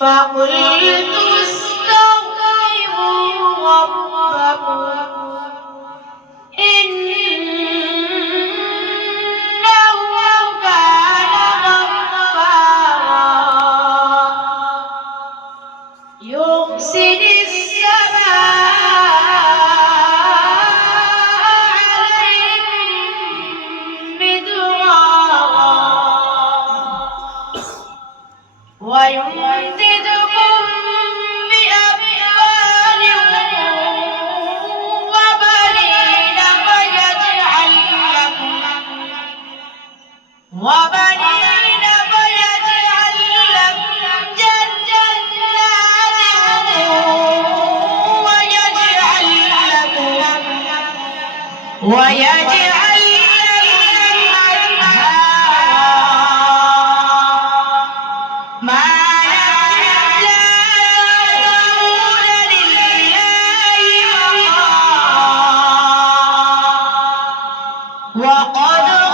فقلت استغفروا ربكم إنه كان غفارا يرسل السماء عليكم مدرارا ويمددكم بأموال وبنين ويجعل لكم جنات ويجعل لكم أنهارا ما لكم لا ترجون لله وقارا وقد